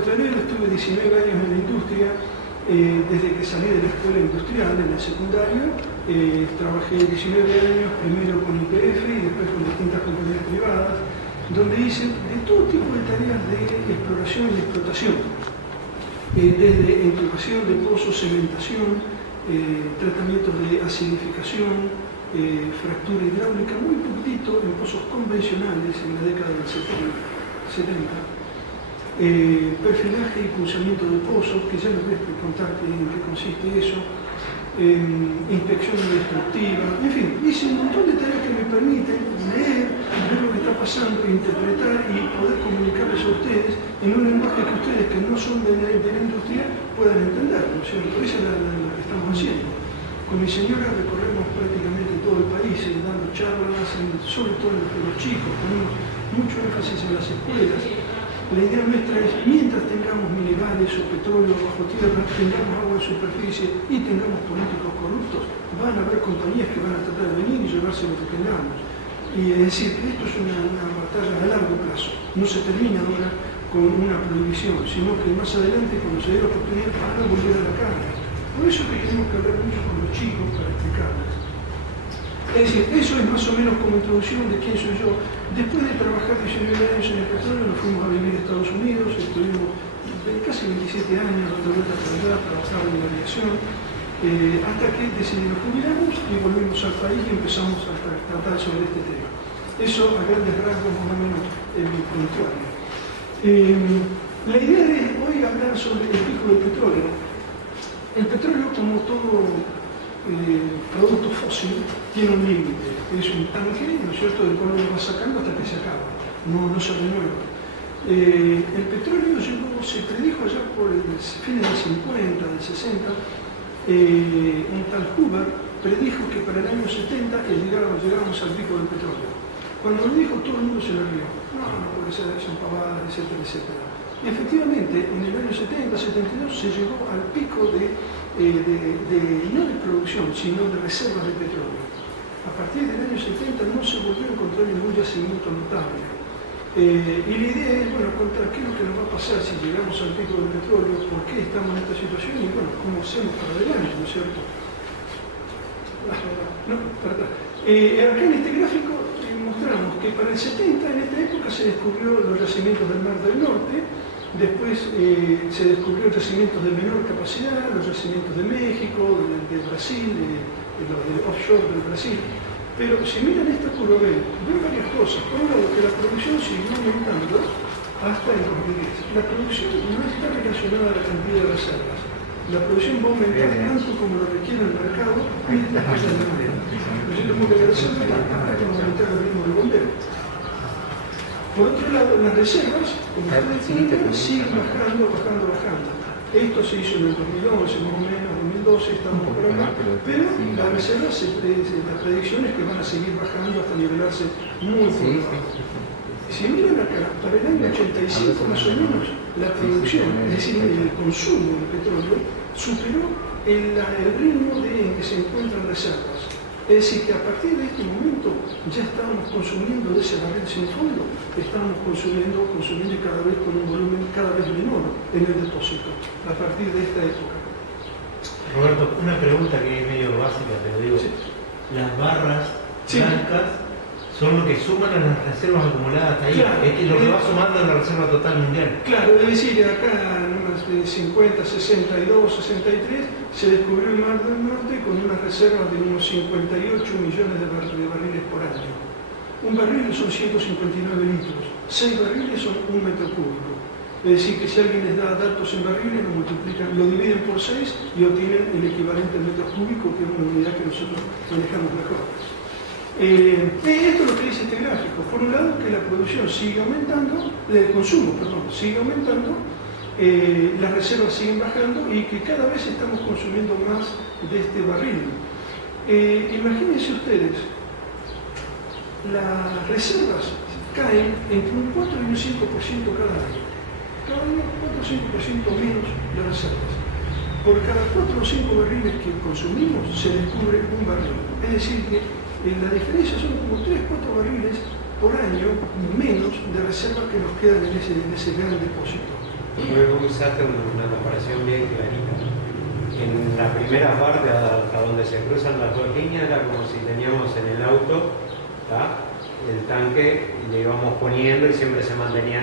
Estuve 19 años en la industria, desde que salí de la escuela industrial, en el secundario. Trabajé 19 años, primero con YPF y después con distintas compañías privadas, donde hice de todo tipo de tareas de exploración y explotación, desde incubación de pozos, cementación, tratamientos de acidificación, fractura hidráulica, muy poquitito en pozos convencionales en la década del 70. Perfilaje y pulsamiento de pozos, que ya les voy a contar en qué consiste eso, inspección destructiva, en fin, hice un montón de tareas que me permiten leer, ver lo que está pasando, interpretar y poder comunicarles a ustedes en un lenguaje que ustedes que no son de la industria puedan entender, ¿no es cierto? Eso es lo que estamos haciendo. Con mi señora recorremos prácticamente todo el país, dando charlas, sobre todo en los chicos, ponemos mucho énfasis en las escuelas. La idea nuestra es, mientras tengamos minerales o petróleo bajo tierra, tengamos agua en superficie y tengamos políticos corruptos, van a haber compañías que van a tratar de venir y llevarse lo que tengamos. Y es decir, esto es una batalla a largo plazo. No se termina ahora con una prohibición, sino que más adelante, cuando se dé la oportunidad, van a volver a la carne. Por eso es que tenemos que hablar mucho con los chicos para explicarles. Es decir, eso es más o menos como introducción de quién soy yo. Después de trabajar 19 años en el petróleo, nos fuimos a vivir a Estados Unidos, estuvimos casi 27 años dando vueltas por allá, trabajando en la aviación, hasta que decidimos jubilarnos y volvimos al país y empezamos a tratar sobre este tema. Eso a grandes rasgos más o menos es mi prontuario. La idea es hoy hablar sobre el pico del petróleo. El petróleo, como todo producto fósil, tiene un límite, es un tanque, ¿no es cierto?, del cual uno va sacando hasta que se acaba, no se renueva. El petróleo se predijo allá por el fines del 50, del 60, un tal Hoover predijo que para el año 70 llegábamos al pico del petróleo. Cuando lo dijo, todo el mundo se lo rió. No puede ser, son pavadas, etcétera, etcétera. Y efectivamente, en el año 70, 72 se llegó al pico no de producción, sino de reservas de petróleo. A partir del año 70 no se volvió a encontrar ningún yacimiento notable. Y la idea es, bueno, contar qué es lo que nos va a pasar si llegamos al pico del petróleo, por qué estamos en esta situación y, bueno, cómo hacemos para adelante, ¿no es cierto? Acá en este gráfico mostramos que para el 70, en esta época, se descubrió los yacimientos del Mar del Norte. Después se descubrió yacimientos de menor capacidad, los yacimientos de México, de Brasil, los de offshore del Brasil. Pero si miran esta curva, ven varias cosas. Por un lado, que la producción siguió aumentando hasta el 2010. La producción no está relacionada a la cantidad de reservas. La producción va a aumentar tanto como lo requiere el mercado y después la demanda. Nosotros, porque la reserva va a aumentar el ritmo del bombeo. Por otro lado, las reservas, como ustedes ven, siguen bajando. Esto se hizo en el 2011, más o menos, 2012, estamos por acá, pero las reservas, las predicciones que van a seguir bajando hasta nivelarse muy fuerte. Si miran acá, para el año 85 más o menos, la producción, es decir, el consumo de petróleo, superó el ritmo en que se encuentran reservas. Es decir, que a partir de este momento ya estábamos consumiendo de ese barril sin fondo, estábamos consumiendo cada vez con un volumen cada vez menor en el depósito, a partir de esta época. Roberto, una pregunta que es medio básica, te lo digo. Sí. Las barras blancas son lo que suman a las reservas acumuladas ahí. Claro, es que lo que va sumando a la reserva total mundial. Claro, es decir, acá en unas 50, 62, 63 se descubrió el Mar del Norte con unas reservas de unos 58 millones de barriles por año. Un barril son 159 litros, 6 barriles son 1 metro cúbico. Es decir, que si alguien les da datos en barriles, lo multiplican, lo dividen por 6 y obtienen el equivalente al metro cúbico, que es una unidad que nosotros manejamos mejor. Esto es lo que dice este gráfico. Por un lado, que la producción sigue aumentando, el consumo, sigue aumentando, las reservas siguen bajando y que cada vez estamos consumiendo más de este barril. Imagínense ustedes, las reservas caen entre un 4 y un 5% cada año. Cada año 4 o 5% menos de reservas. Por cada 4 o 5 barriles que consumimos se descubre un barril. Es decir, que la diferencia son como 3 o 4 barriles por año menos de reservas que nos quedan en ese gran depósito. Luego usaste una comparación bien clarita. En la primera parte, hasta donde se cruzan las dos líneas, era como si teníamos en el auto, ¿tá?, el tanque, le íbamos poniendo y siempre se mantenía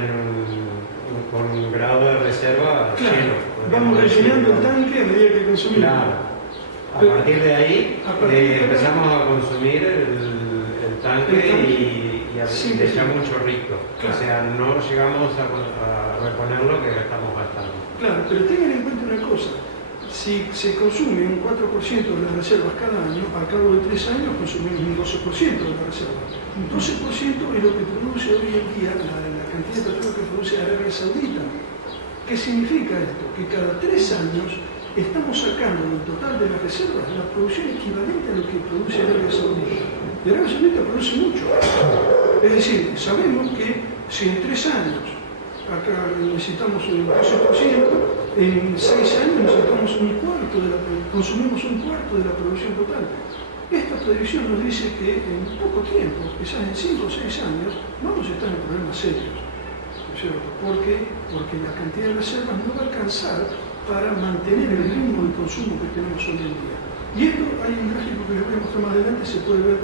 con un grado de reserva lleno. Vamos rellenando el tanque a medida que consumimos. Claro. A partir de ahí empezamos a consumir el tanque y le echamos un chorrito. Claro. O sea, no llegamos a reponer lo que estamos gastando. Claro, pero tengan en cuenta una cosa. Si se consume un 4% de las reservas cada año, al cabo de 3 años consumimos un 12% de las reservas. Un 12% es lo que produce hoy en día la cantidad de petróleo que produce Arabia Saudita. ¿Qué significa esto? Que cada 3 años estamos sacando del total de las reservas la producción equivalente a lo que produce Arabia Saudita. Y Arabia Saudita produce mucho. Es decir, sabemos que si en 3 años acá necesitamos el 12%, en 6 años necesitamos consumimos un cuarto de la producción total. Esta predicción nos dice que en poco tiempo, quizás en 5 o 6 años, vamos a estar en problemas serios. ¿No es cierto? ¿Por qué? Porque la cantidad de reservas no va a alcanzar para mantener el ritmo de consumo que tenemos hoy en día. Y esto, hay un gráfico que les voy a mostrar más adelante, se puede ver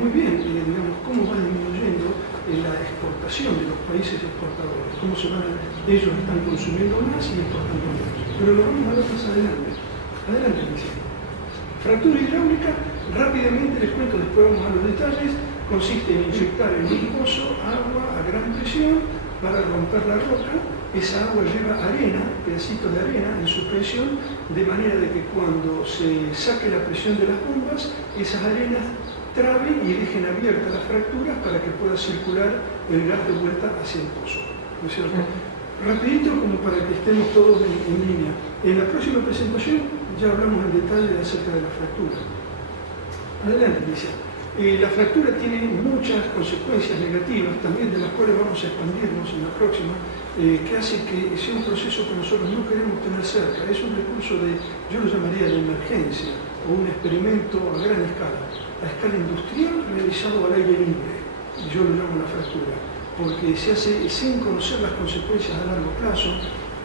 muy bien, digamos, cómo va disminuyendo la exportación de los países exportadores, cómo ellos están consumiendo más y exportando menos. Pero lo vamos a ver más adelante. Adelante, Alicia. Fractura hidráulica, rápidamente les cuento, después vamos a los detalles, consiste en inyectar en un pozo agua a gran presión para romper la roca. Esa agua lleva arena, pedacitos de arena en suspensión, de manera de que cuando se saque la presión de las bombas, esas arenas traben y dejen abiertas las fracturas para que pueda circular el gas de vuelta hacia el pozo. ¿No es cierto? Rapidito, como para que estemos todos en línea. En la próxima presentación ya hablamos en detalle acerca de la fractura. Adelante, Alicia. La fractura tiene muchas consecuencias negativas, también de las cuales vamos a expandirnos en la próxima, que hace que sea un proceso que nosotros no queremos tener cerca. Es un recurso yo lo llamaría de emergencia, o un experimento a gran escala, a escala industrial realizado al aire libre. Yo lo llamo la fractura, porque se hace sin conocer las consecuencias a largo plazo,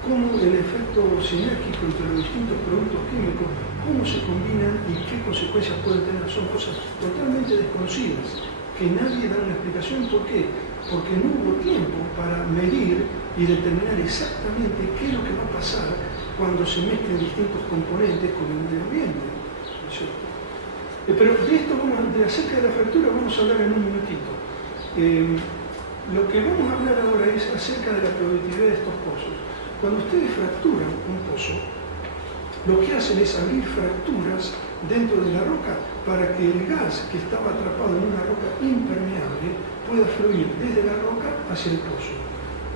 cómo el efecto sinérgico entre los distintos productos químicos, cómo se combinan y qué consecuencias pueden tener. Son cosas totalmente desconocidas, que nadie da una explicación. ¿Por qué? Porque no hubo tiempo para medir y determinar exactamente qué es lo que va a pasar cuando se mezclen distintos componentes con el medio ambiente. ¿No es cierto? Pero de esto, acerca de la fractura, vamos a hablar en un minutito. Lo que vamos a hablar ahora es acerca de la productividad de estos pozos. Cuando ustedes fracturan un pozo, lo que hacen es abrir fracturas dentro de la roca para que el gas que estaba atrapado en una roca impermeable pueda fluir desde la roca hacia el pozo.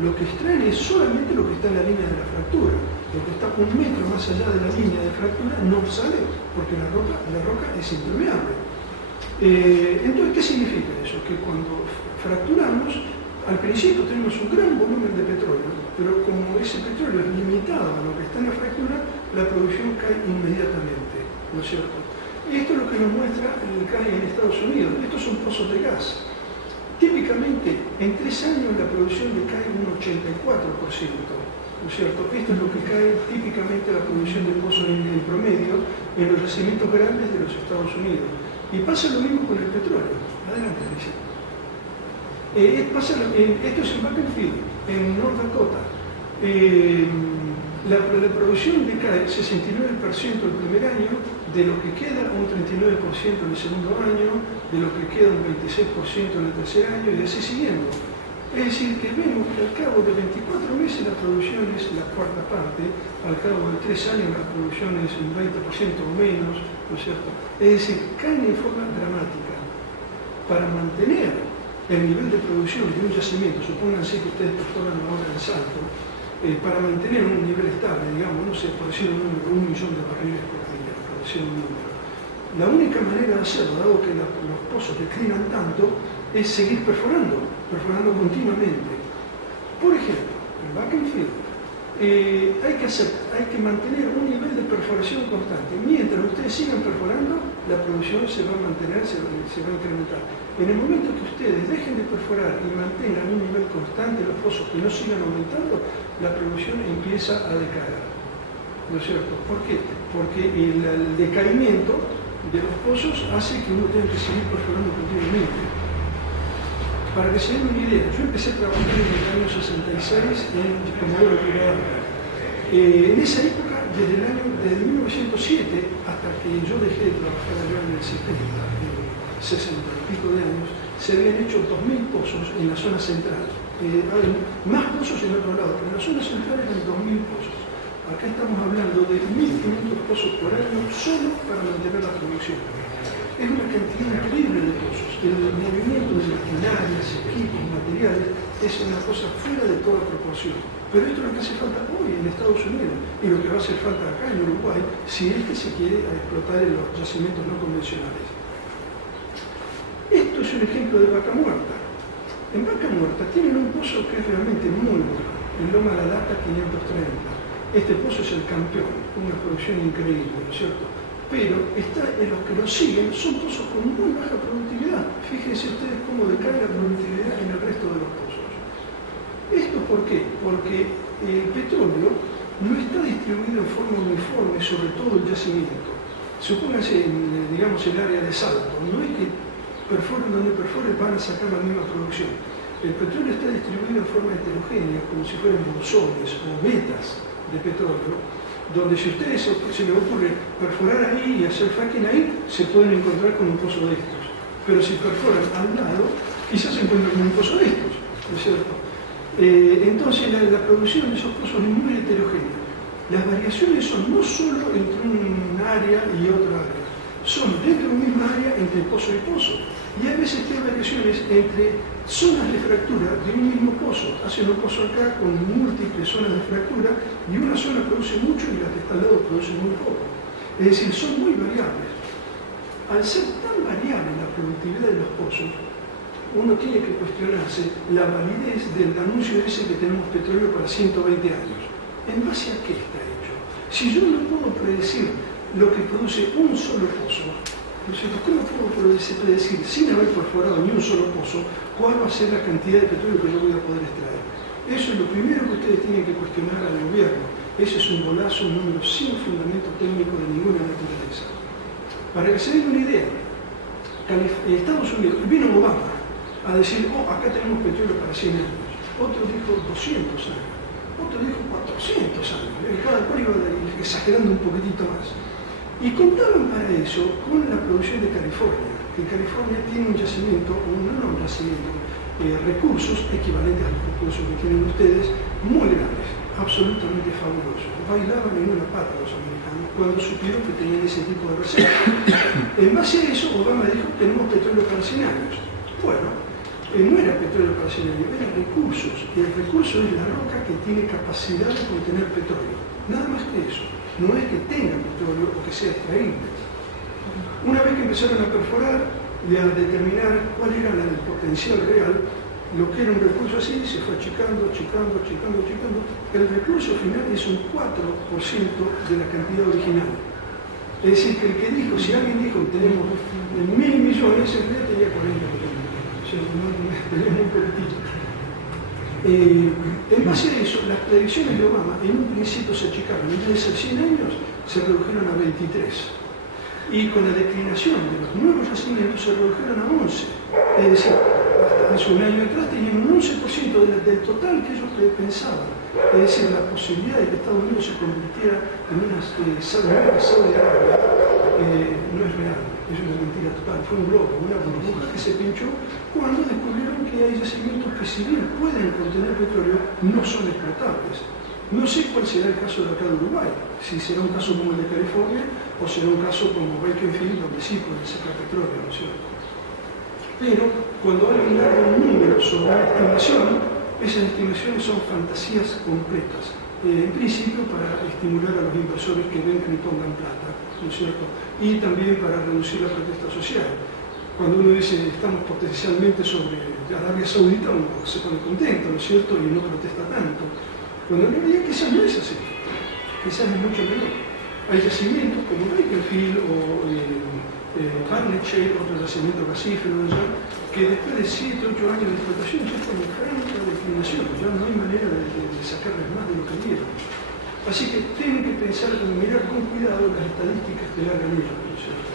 Lo que extraen es solamente lo que está en la línea de la fractura. Lo que está 1 metro más allá de la línea de fractura no sale porque la roca es impermeable. Entonces, ¿qué significa eso? Que cuando fracturamos, al principio tenemos un gran volumen de petróleo, pero como ese petróleo es limitado a lo que está en la fractura, la producción cae inmediatamente, ¿no es cierto? Y esto es lo que nos muestra el CAI en Estados Unidos. Estos son pozos de gas. Típicamente, en 3 años la producción decae un 84%, ¿no es cierto? Esto es lo que cae típicamente la producción de pozos en promedio en los yacimientos grandes de los Estados Unidos. Y pasa lo mismo con el petróleo. Adelante, Alicia. Esto es en Bakersfield, en North Dakota. La producción decae 69% el primer año, de lo que queda un 39% en el segundo año, de lo que queda un 26% en el tercer año y así siguiendo. Es decir, que vemos que al cabo de 24 meses la producción es la cuarta parte, al cabo de 3 años la producción es un 20% o menos, ¿no es cierto? Es decir, caen en forma dramática. Para mantener el nivel de producción de un yacimiento, supónganse que ustedes perforan ahora en Salto, para mantener un nivel estable, digamos, no sé, por decir un número, 1 millón de barriles por día, por decir un número. La única manera de hacerlo, dado que los pozos declinan tanto, es seguir perforando continuamente. Por ejemplo, en Bakersfield, hay que mantener un nivel de perforación constante. Mientras ustedes sigan perforando, la producción se va a mantener, se va a incrementar. En el momento que ustedes dejen de perforar y mantengan un nivel constante los pozos que no sigan aumentando, la producción empieza a decaer. ¿No es cierto? ¿Por qué? Porque el decaimiento de los pozos hace que uno tenga que seguir perforando continuamente. Para que se den una idea, yo empecé a trabajar en el año 66 en Comodoro Rivadavia. En esa época, desde 1907 hasta que yo dejé de trabajar allá en el 70, en 60 y pico de años, se habían hecho 2.000 pozos en la zona central. Hay más pozos en otro lado, pero en la zona central eran 2.000 pozos. Acá estamos hablando de 1.500 pozos por año solo para mantener la producción. Es una cantidad increíble de pozos. El movimiento de maquinarias, equipos, materiales, es una cosa fuera de toda proporción. Pero esto es lo que hace falta hoy en Estados Unidos y lo que va a hacer falta acá en Uruguay si es que se quiere explotar en los yacimientos no convencionales. Esto es un ejemplo de Vaca Muerta. En Vaca Muerta tienen un pozo que es realmente muy bueno, en Loma La Lata 530. Este pozo es el campeón, una producción increíble, ¿no es cierto? Pero en los que lo siguen son pozos con muy baja productividad. Fíjense ustedes cómo decae la productividad en el resto de los pozos. ¿Esto por qué? Porque el petróleo no está distribuido en forma uniforme sobre todo el yacimiento. Supónganse, digamos, el área de Salto. No es que perforen donde perforen van a sacar la misma producción. El petróleo está distribuido en forma heterogénea, como si fueran bolsones o vetas de petróleo, donde si ustedes se les ocurre perforar ahí y hacer fracking ahí, se pueden encontrar con un pozo de estos. Pero si perforan al lado, quizás se encuentran con un pozo de estos, ¿no es cierto? Entonces la producción de esos pozos es muy heterogénea. Las variaciones son no solo entre un área y otra área, son dentro de una misma área entre pozo y pozo. Y a veces hay variaciones entre zonas de fractura de un mismo pozo. Hacen un pozo acá con múltiples zonas de fractura y una zona produce mucho y la que está al lado produce muy poco. Es decir, son muy variables. Al ser tan variable la productividad de los pozos, uno tiene que cuestionarse la validez del anuncio ese que tenemos petróleo para 120 años. ¿En base a qué está hecho? Si yo no puedo predecir lo que produce un solo pozo, ¿cómo puedo predecir, sin haber perforado ni un solo pozo, cuál va a ser la cantidad de petróleo que yo voy a poder extraer? Eso es lo primero que ustedes tienen que cuestionar al gobierno. Ese es un golazo, un número sin fundamento técnico de ninguna naturaleza. Para que se den una idea, Estados Unidos, vino Obama a decir, acá tenemos petróleo para 100 años. Otro dijo 200 años. Otro dijo 400 años. Cada cual iba exagerando un poquitito más. Y contaban para eso con la producción de California, que California tiene un yacimiento, recursos equivalentes a los recursos que tienen ustedes, muy grandes, absolutamente fabulosos. Bailaban en una pata los americanos cuando supieron que tenían ese tipo de reservas. En base a eso, Obama dijo, tenemos petróleo para 100 años. Bueno, no era petróleo para 100 años, eran recursos. Y el recurso es la roca que tiene capacidad de contener petróleo. Nada más que eso. No es que tenga petróleo o que sea extraíble. Una vez que empezaron a perforar y a determinar cuál era el potencial real, lo que era un recurso así se fue achicando. El recurso final es un 4% de la cantidad original. Es decir, que el que dijo, si alguien dijo que tenemos 1.000 millones, en realidad tenía 40 millones. O sea, tenemos un poquitito. En base a eso, las predicciones de Obama en un principio se achicaron. En vez de ser 100 años, se redujeron a 23. Y con la declinación de los nuevos yacimientos se redujeron a 11. Es decir, hace un año atrás tenían un 11% del total que ellos pensaban. Es decir, la posibilidad de que Estados Unidos se convirtiera en una Saudi Arabia no es real. Es una mentira total. Fue un globo, una burbuja que se pinchó cuando descubrieron que hay yacimientos que, si bien pueden contener petróleo, no son explotables. No sé cuál será el caso de acá de Uruguay, si será un caso como el de California o será un caso como Bakersfield, donde sí pueden sacar petróleo, ¿no es cierto? Pero cuando alguien da un número sobre una estimación, esas estimaciones son fantasías completas. En principio para estimular a los inversores que vengan y pongan plata, ¿no es cierto? Y también para reducir la protesta social. Cuando uno dice estamos potencialmente sobre Arabia Saudita, uno se pone contento, ¿no es cierto? Y no protesta tanto. Cuando en realidad quizás no es así, quizás es mucho menor. Hay yacimientos como Bakersfield o Barnett, otro yacimiento gasífero allá, que después de 7 o 8 años de explotación ya están en franca declinación, ya no hay manera de sacarles más de lo que dieron. Así que tienen que pensar, mirar con cuidado las estadísticas que le hagan ellos, ¿no es cierto?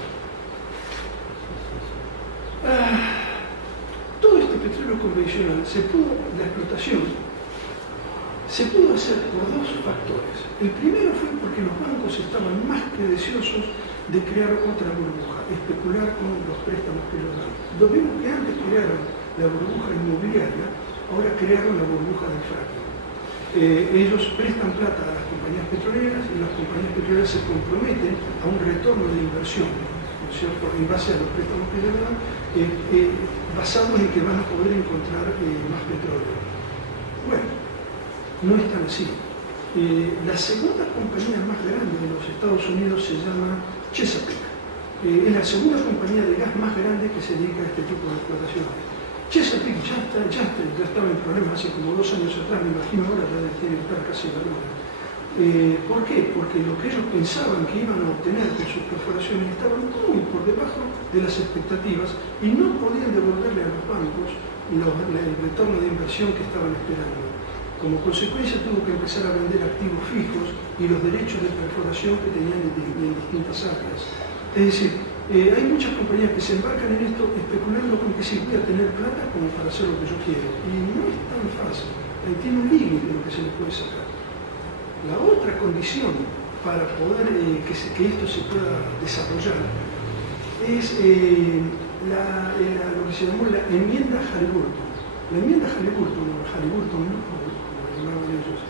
Todo este petróleo convencional, la explotación se pudo hacer por 2 factores. El primero fue porque los bancos estaban más que deseosos de crear otra burbuja, especular con los préstamos que los dan. Lo mismo que antes crearon la burbuja inmobiliaria, ahora crearon la burbuja del fracking. Ellos prestan plata a las compañías petroleras y las compañías petroleras se comprometen a un retorno de inversión, ¿no es cierto?, en base a los préstamos que les dan, basados en que van a poder encontrar más petróleo. Bueno, no es tan así. La segunda compañía más grande de los Estados Unidos se llama Chesapeake. Es la segunda compañía de gas más grande que se dedica a este tipo de explotaciones. Chesapeake ya estaba en problemas hace como 2 años atrás, me imagino ahora ya tiene que estar casi en la luna. ¿Por qué? Porque lo que ellos pensaban que iban a obtener con sus perforaciones estaban muy por debajo de las expectativas y no podían devolverle a los bancos el retorno de inversión que estaban esperando. Como consecuencia tuvo que empezar a vender activos fijos y los derechos de perforación que tenían en distintas áreas. Es decir, hay muchas compañías que se embarcan en esto especulando con que sí voy a tener plata como para hacer lo que yo quiero. Y no es tan fácil. Tiene un límite lo que se les puede sacar. La otra condición para poder que esto se pueda desarrollar es lo que se llamó la enmienda Halliburton. La enmienda Halliburton, como le llamaban ellos,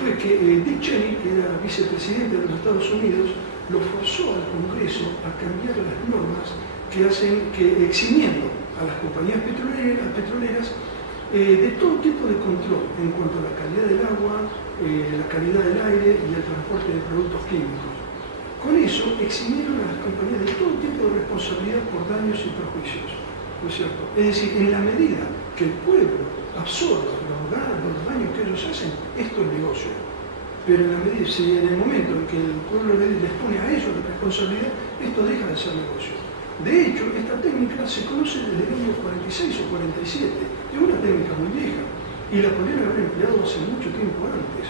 fue que Dick Cheney, que era vicepresidente de los Estados Unidos, lo forzó al Congreso a cambiar las normas que hacen que, eximiendo a las compañías petroleras de todo tipo de control en cuanto a la calidad del agua, la calidad del aire y el transporte de productos químicos. Con eso eximieron a las compañías de todo tipo de responsabilidad por daños y perjuicios, ¿no es cierto? Es decir, en la medida que el pueblo absorba los daños que ellos hacen, esto es negocio. Pero en el momento en que el pueblo les pone a ellos la responsabilidad, esto deja de ser negocio. De hecho, esta técnica se conoce desde el año 46 o 47. Es una técnica muy vieja y la podrían haber empleado hace mucho tiempo antes.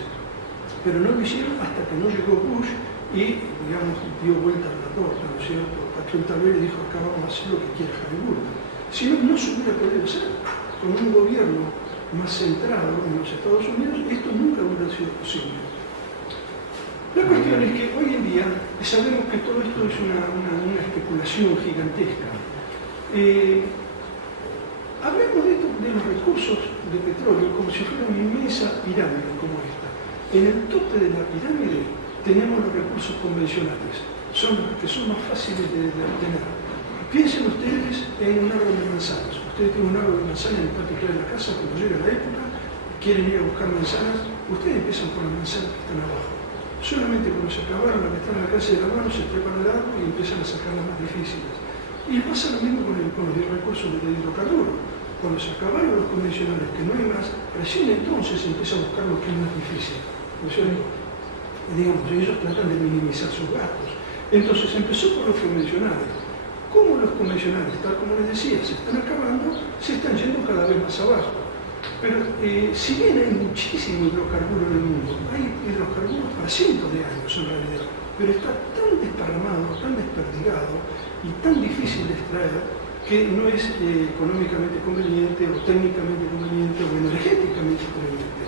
Pero no lo hicieron hasta que no llegó Bush y, digamos, dio vuelta a la torta, ¿no es cierto? Patrón Taber dijo, acá vamos a hacer lo que quiera Halliburton. Si no, no se hubiera podido hacer. Con un gobierno más centrado en los Estados Unidos, esto nunca hubiera sido posible. La cuestión es que hoy en día sabemos que todo esto es una especulación gigantesca. Hablemos de los recursos de petróleo como si fuera una inmensa pirámide como esta. En el tope de la pirámide tenemos los recursos convencionales, que son más fáciles de obtener. Piensen ustedes en un árbol de manzanas. Ustedes tienen un árbol de manzanas en el patio de la casa, cuando llega la época, quieren ir a buscar manzanas, ustedes empiezan por las manzanas que están abajo. Solamente cuando se acabaron las que están en la casa de la mano, se trepan al árbol y empiezan a sacar las más difíciles. Y pasa lo mismo con los recursos de hidrocarburos. Cuando se acabaron los convencionales, que no hay más, recién entonces se empieza a buscar lo que es más difícil. ¿No es cierto? Digamos, ellos tratan de minimizar sus gastos. Entonces empezó por los convencionales. Como los convencionales, tal como les decía, se están acabando, se están yendo cada vez más abajo. Pero si bien hay muchísimo hidrocarburo en el mundo, hay hidrocarburos para cientos de años en realidad, pero está tan desparramado, tan desperdigado y tan difícil de extraer que no es económicamente conveniente o técnicamente conveniente o energéticamente conveniente.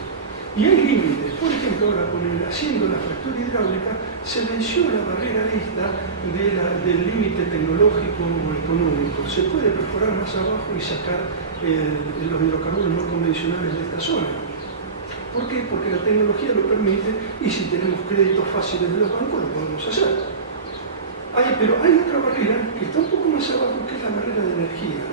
Y hay límites. Por ejemplo, ahora haciendo la fractura hidráulica se venció la barrera esta del límite tecnológico o económico. Se puede perforar más abajo y sacar los hidrocarburos no convencionales de esta zona. ¿Por qué? Porque la tecnología lo permite y si tenemos créditos fáciles de los bancos lo podemos hacer. Pero hay otra barrera que está un poco más abajo, que es la barrera de energía.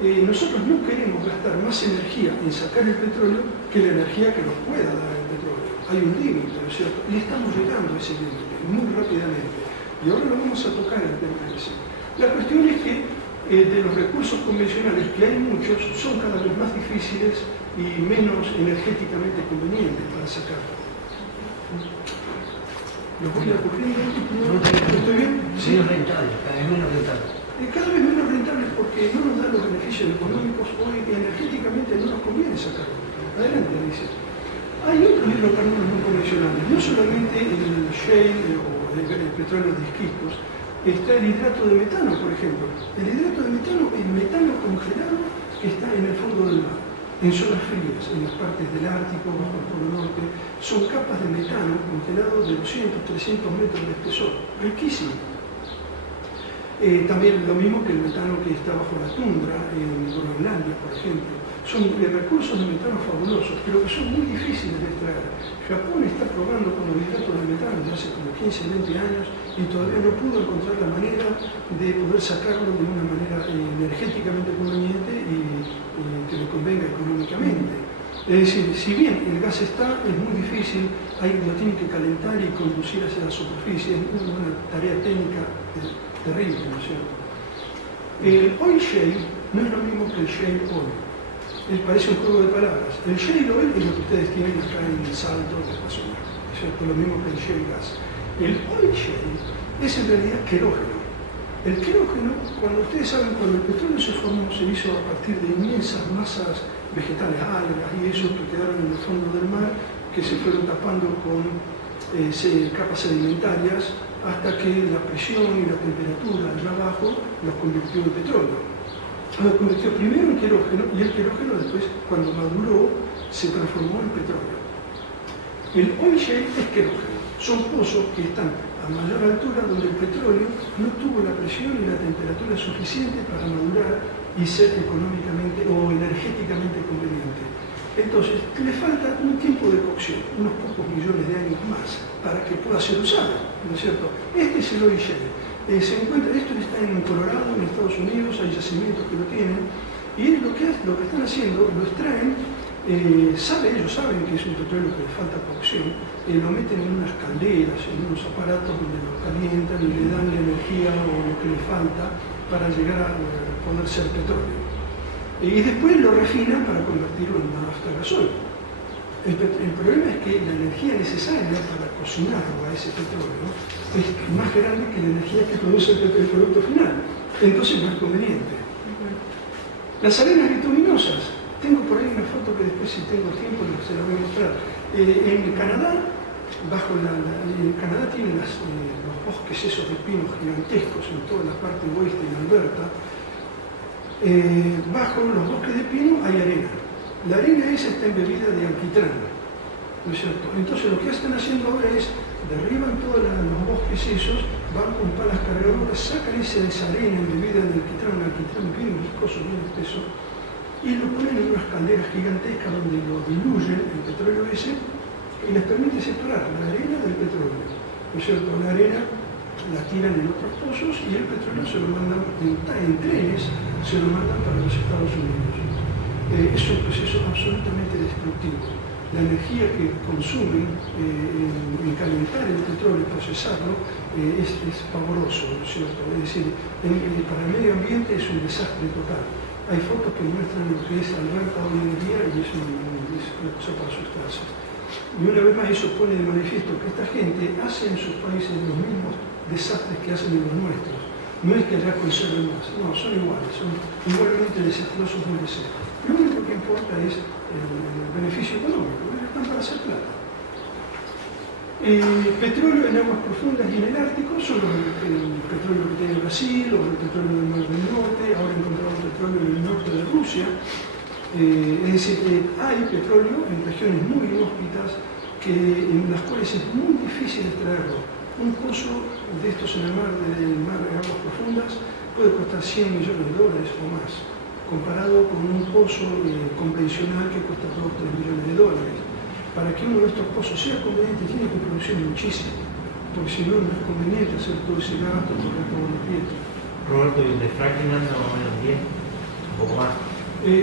Nosotros no queremos gastar más energía en sacar el petróleo que la energía que nos pueda dar el petróleo. Hay un límite, ¿no es cierto? Y estamos llegando a ese límite muy rápidamente. Y ahora lo vamos a tocar en el tema ese. La cuestión es que de los recursos convencionales, que hay muchos, son cada vez más difíciles y menos energéticamente conveniente para sacarlo. ¿Lo voy a ocurrir? ¿Estoy bien? Sí, es rentable, cada vez menos rentable. Cada vez menos rentable porque no nos da los beneficios económicos hoy y energéticamente no nos conviene sacarlo. Adelante, dice. Hay otros hidrocarburos no convencionales, no solamente el shale o el petróleo de esquistos, está el hidrato de metano, por ejemplo. El hidrato de metano es metano congelado que está en el fondo del mar, en zonas frías, en las partes del Ártico, bajo el Polo Norte. Son capas de metano congelado de 200, 300 metros de espesor, riquísimo. También lo mismo que el metano que está bajo la tundra, en Groenlandia, por ejemplo. Son recursos de metano fabulosos, pero que son muy difíciles de extraer. Japón está probando con los hidratos de metano desde hace como 15, 20 años y todavía no pudo encontrar la manera de poder sacarlo de una manera energéticamente conveniente y que le convenga económicamente. Es decir, si bien el gas está, es muy difícil, lo tienen que calentar y conducir hacia la superficie, es una tarea técnica terrible, ¿no es cierto? El oil shale no es lo mismo que el shale oil. Parece un juego de palabras. El shale oil es lo que ustedes tienen acá en el Salto, en la zona, ¿no es cierto? Lo mismo que el shale gas. El oil shale es en realidad querógeno. El querógeno, cuando ustedes saben, cuando el petróleo se formó, se hizo a partir de inmensas masas vegetales, algas y eso que quedaron en el fondo del mar, que se fueron tapando con capas sedimentarias hasta que la presión y la temperatura allá abajo los convirtió en petróleo. Lo convirtió primero en querógeno y el querógeno después, cuando maduró, se transformó en petróleo. El oil shale es querógeno. Son pozos que están a mayor altura donde el petróleo no tuvo la presión y la temperatura suficiente para madurar y ser económicamente o energéticamente conveniente. Entonces, le falta un tiempo de cocción, unos pocos millones de años más, para que pueda ser usado, ¿no es cierto? Este es el oil shale. Se encuentra, esto está en Colorado, en Estados Unidos, hay yacimientos que lo tienen, y lo que están haciendo, lo extraen, ellos saben que es un petróleo que le falta cocción, lo meten en unas calderas, en unos aparatos donde lo calientan y le dan la energía o lo que le falta para llegar a poder ser petróleo. Y después lo refinan para convertirlo en nafta, gasoil. El problema es que la energía necesaria para cocinarlo a ese petróleo es más grande que la energía que produce el producto final. Entonces no es conveniente. Las arenas bituminosas. Tengo por ahí una foto que después, si tengo tiempo, se la voy a mostrar. En Canadá, Canadá tiene los bosques esos de pinos gigantescos en toda la parte oeste de Alberta. Bajo los bosques de pino hay arena. La arena esa está embebida de alquitrán, ¿no es cierto? Entonces lo que están haciendo ahora es derriban todos los bosques esos, van con palas cargadoras, sacan esa arena embebida de alquitrán bien viscoso, bien espeso, y lo ponen en unas calderas gigantescas donde lo diluyen, el petróleo ese, y les permite separar la arena del petróleo, ¿no es cierto? La arena la tiran en otros pozos y el petróleo se lo mandan en trenes, se lo mandan para los Estados Unidos. Es un proceso absolutamente destructivo. La energía que consumen en calentar el petróleo y procesarlo es pavoroso, ¿no es cierto? Es decir, para el medio ambiente es un desastre total. Hay fotos que muestran lo que es Alberta hoy en día y es una cosa para asustarse. Y una vez más eso pone de manifiesto que esta gente hace en sus países los mismos desastres que hacen en los nuestros. No es que allá conserven más, no, son iguales, son igualmente desastrosos donde sea. Lo único que importa es el beneficio económico, están para hacer plata. Petróleo en aguas profundas y en el Ártico son el petróleo que tiene Brasil o el petróleo del Mar del Norte, ahora encontramos petróleo en el norte de Rusia. Es decir, hay petróleo en regiones muy inhóspitas en las cuales es muy difícil extraerlo. Un pozo de estos en el mar de aguas profundas puede costar $100 millones o más, comparado con un pozo convencional que cuesta $2 o 3 millones. Para que uno de estos pozos sea conveniente tiene que producir muchísimo, porque si no, no es conveniente hacer todo ese gasto por todos los pies. Roberto, ¿y el de fracking anda más o menos 10? ¿Un poco más?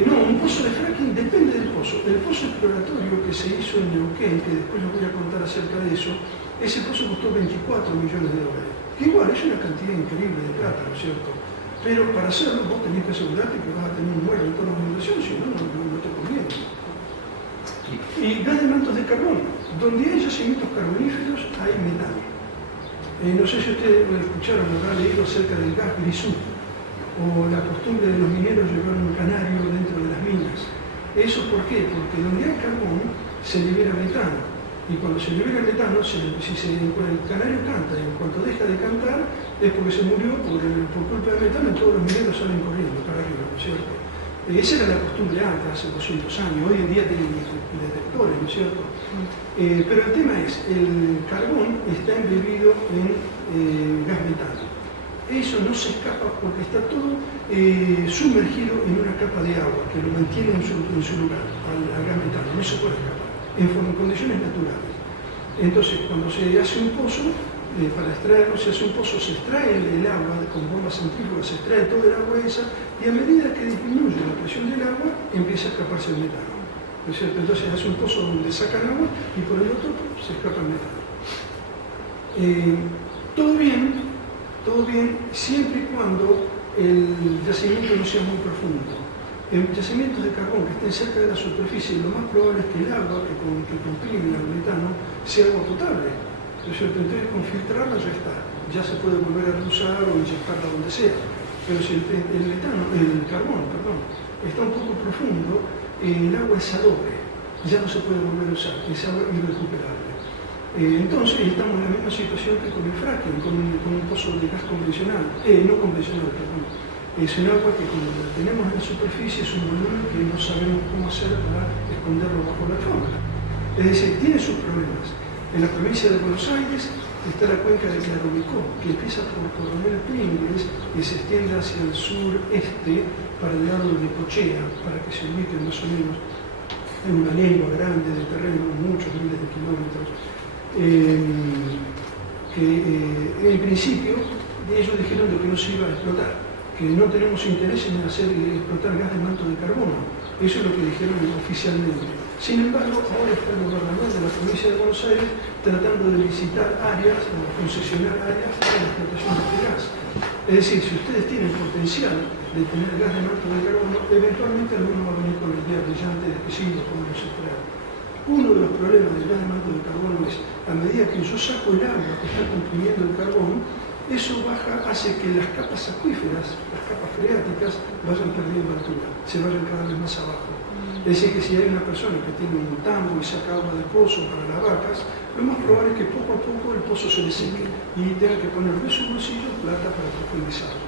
No, un pozo de fracking depende del pozo. El pozo exploratorio que se hizo en Neuquén, que después les voy a contar acerca de eso, ese pozo costó $24 millones. Que igual es una cantidad increíble de plata, ¿no es cierto? Pero para hacerlo vos tenés que asegurarte que vas a tener un buen retorno de inversión, si no, no te conviene. Y gas de mantos de carbón. Donde hay yacimientos carboníferos hay metano. No sé si ustedes escucharon o habrán leído acerca del gas grisú, o la costumbre de los mineros llevar un canario dentro de las minas. ¿Eso por qué? Porque donde hay carbón se libera metano. Y cuando se libera metano, el canario canta, y en cuanto deja de cantar, es porque se murió por culpa de metano, y todos los mineros salen corriendo para arriba, ¿no es cierto? Esa era la costumbre antes, hace 200 años. Hoy en día tienen detectores, ¿no es cierto? Pero el tema es, el carbón está embebido en gas metano. Eso no se escapa porque está todo sumergido en una capa de agua que lo mantiene en su lugar, al gas metano. No se puede escapar, en condiciones naturales. Entonces, cuando se hace un pozo, para extraerlo, se hace un pozo, se extrae el agua con bombas centrífugas, se extrae todo el agua esa, y a medida que disminuye la presión del agua, empieza a escaparse el metano. ¿No es cierto? Entonces hace un pozo donde sacan agua y por el otro se escapa el metano. Todo bien, siempre y cuando el yacimiento no sea muy profundo. En yacimientos de carbón que estén cerca de la superficie, lo más probable es que el agua que comprime el metano sea agua potable. ¿No es cierto? Entonces con filtrarla ya se puede volver a reusar o inyectarla donde sea. Pero si el carbón está un poco profundo, el agua es salobre, ya no se puede volver a usar, es agua irrecuperable. Entonces estamos en la misma situación que con el fracking, con un pozo de gas convencional, no convencional, perdón. Es un agua que cuando la tenemos en la superficie es un volumen que no sabemos cómo hacer para esconderlo bajo la alfombra. Es decir, tiene sus problemas. En la provincia de Buenos Aires está la cuenca de Claromecó, que empieza por Coronel Pringles y se extiende hacia el sureste para el lado de Necochea, para que se ubiquen más o menos en una lengua grande de terreno, muchos miles de kilómetros. En principio ellos dijeron de que no se iba a explotar, que no tenemos interés en explotar gas de manto de carbono. Eso es lo que dijeron oficialmente. Sin embargo, ahora está el gobernador de la provincia de Buenos Aires tratando de licitar áreas o concesionar áreas para la explotación de este gas. Es decir, si ustedes tienen potencial de tener gas de manto de carbono, eventualmente alguno va a venir con la idea brillante de que sí lo podemos extraer. Uno de los problemas del gas de manto de carbono es, a medida que yo saco el agua que está comprimiendo el carbón, eso hace que las capas acuíferas, las capas freáticas, vayan perdiendo altura, se vayan cada vez más abajo. Es decir, que si hay una persona que tiene un tambo y saca agua del pozo para las vacas, lo más probable es que poco a poco el pozo se le seque y tenga que poner de su bolsillo plata para profundizarlo.